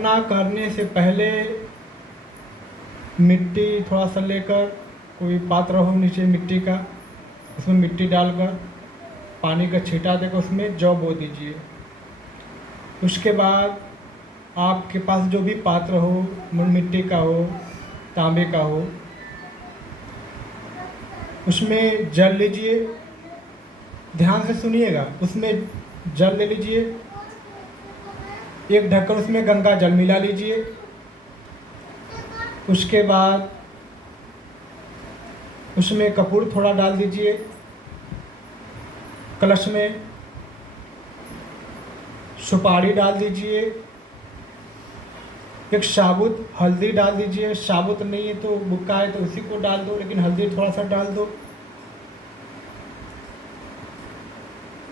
ना करने से पहले मिट्टी थोड़ा सा लेकर, कोई पात्र हो नीचे मिट्टी का, उसमें मिट्टी डालकर पानी का छींटा देकर उसमें जौ बो दीजिए। उसके बाद आपके पास जो भी पात्र हो, मिट्टी का हो, तांबे का हो, उसमें जल लीजिए। ध्यान से सुनिएगा, उसमें जल ले लीजिए, एक ढक्कन उसमें गंगा जल मिला लीजिए। उसके बाद उसमें कपूर थोड़ा डाल दीजिए। कलश में सुपारी डाल दीजिए। एक साबुत हल्दी डाल दीजिए। साबुत नहीं है तो बुक्का है तो उसी को डाल दो, लेकिन हल्दी थोड़ा सा डाल दो।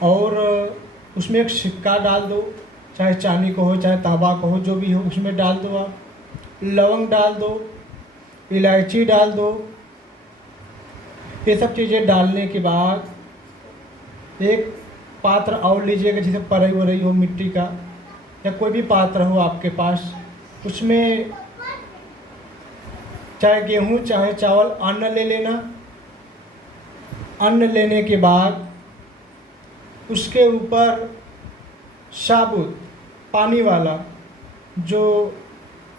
और उसमें एक सिक्का डाल दो, चाहे चांदी का हो चाहे तांबा का हो, जो भी हो उसमें डाल दो आप। लवंग डाल दो, इलायची डाल दो। ये सब चीज़ें डालने के बाद एक पात्र और लीजिएगा, जैसे परई वरई हो मिट्टी का, या कोई भी पात्र हो आपके पास। उसमें चाहे गेहूँ चाहे चावल अन्न ले लेना। अन्न लेने के बाद उसके ऊपर साबुत पानी वाला जो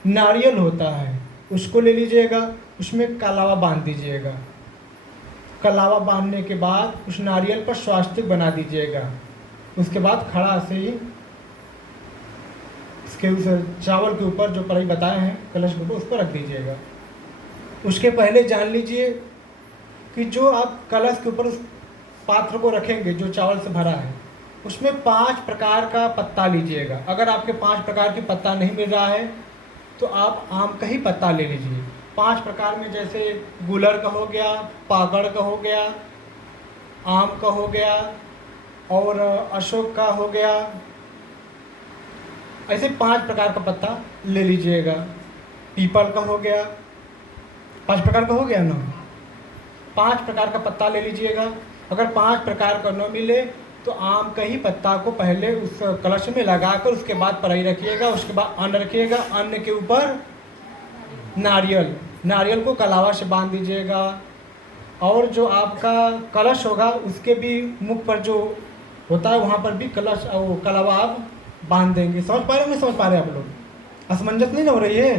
नारियल होता है उसको ले लीजिएगा, उसमें कलावा बांध दीजिएगा। कलावा बांधने के बाद उस नारियल पर स्वास्तिक बना दीजिएगा। उसके बाद खड़ा से ही इसके उस चावल के ऊपर जो कढ़ाई बताए हैं कलश के ऊपर, उस पर रख दीजिएगा। उसके पहले जान लीजिए कि जो आप कलश के ऊपर उस पात्र को रखेंगे जो चावल से भरा है, उसमें 5 प्रकार का पत्ता लीजिएगा। अगर आपके 5 प्रकार की पत्ता नहीं मिल रहा है तो आप आम का ही पत्ता ले लीजिए। 5 प्रकार में जैसे गुलर का हो गया, पागड़ का हो गया, आम का हो गया और अशोक का हो गया। ऐसे 5 प्रकार का पत्ता ले लीजिएगा। पीपल का हो गया, 5 प्रकार का हो गया ना। 5 प्रकार का पत्ता ले लीजिएगा। अगर 5 प्रकार का न मिले तो आम का ही पत्ता को पहले उस कलश में लगाकर उसके बाद पराई रखिएगा। उसके बाद अन्न रखिएगा, अन्न के ऊपर नारियल को कलावा से बांध दीजिएगा। और जो आपका कलश होगा उसके भी मुख पर जो होता है वहाँ पर भी कलश और कलावा आप बांध देंगे। समझ पा रहे हो नहीं समझ पा रहे आप लोग? असमंजस नहीं ना हो रही है?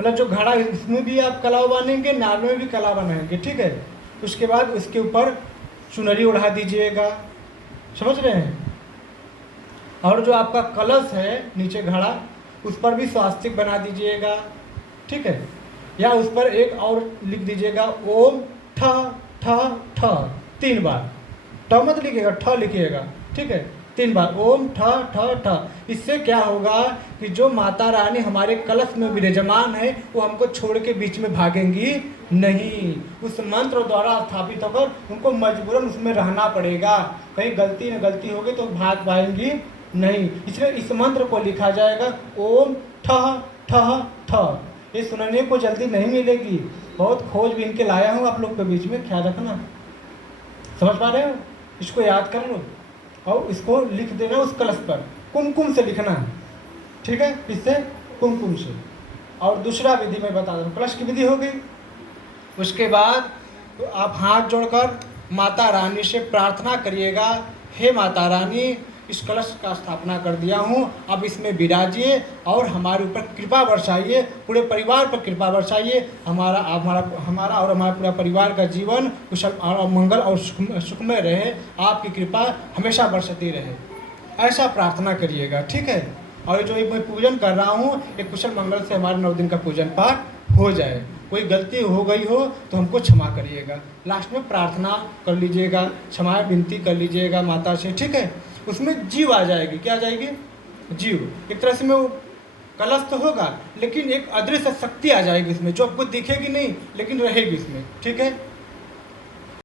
मतलब जो घड़ा है उसमें भी आप कलावा बांधेंगे, नाल में भी कलावा बनाएंगे, ठीक है। उसके बाद उसके ऊपर चुनरी उड़ा दीजिएगा। समझ रहे हैं? और जो आपका कलश है नीचे घड़ा, उस पर भी स्वास्तिक बना दीजिएगा, ठीक है। या उस पर एक और लिख दीजिएगा, ओम ठ ठ ठ 3 बार। ठ मत लिखिएगा, ठ लिखिएगा, ठीक है। 3 बार ओम ठ ठ ठ। इससे क्या होगा कि जो माता रानी हमारे कलश में विराजमान है वो हमको छोड़ के बीच में भागेंगी नहीं। उस मंत्र द्वारा स्थापित होकर उनको मजबूरन उसमें रहना पड़ेगा। कहीं गलती न गलती होगी तो भाग पाएंगी नहीं। इसलिए इस मंत्र को लिखा जाएगा ओम ठह ठह ठह। ये सुनने को जल्दी नहीं मिलेगी, बहुत खोजबीन के लाया हूँ आप लोग के बीच में, ख्याल रखना। समझ पा रहे हो? इसको याद कर लो और इसको लिख देना उस कलश पर। कुमकुम से लिखना है, ठीक है। इससे कुमकुम से। और दूसरा विधि मैं बता दूँ, कलश की विधि हो गई। उसके बाद तो आप हाथ जोड़कर माता रानी से प्रार्थना करिएगा, हे माता रानी, इस कलश का स्थापना कर दिया हूँ, अब इसमें विराजिए और हमारे ऊपर कृपा बरसाइए, पूरे परिवार पर कृपा बरसाइए। हमारा और हमारा पूरा परिवार का जीवन कुशल और मंगल और सुखमय रहे, आपकी कृपा हमेशा बरसती रहे। ऐसा प्रार्थना करिएगा, ठीक है। और जो मैं पूजन कर रहा हूँ एक कुशल मंगल से हमारे 9 दिन का पूजन पाठ हो जाए। कोई गलती हो गई हो तो हमको क्षमा करिएगा। लास्ट में प्रार्थना कर लीजिएगा, क्षमा विनती कर लीजिएगा माता से, ठीक है। उसमें जीव आ जाएगी। क्या आ जाएगी? जीव। एक तरह से में वो कलश तो होगा लेकिन एक अदृश्य शक्ति आ जाएगी इसमें, जो आपको दिखेगी नहीं लेकिन रहेगी इसमें, ठीक है।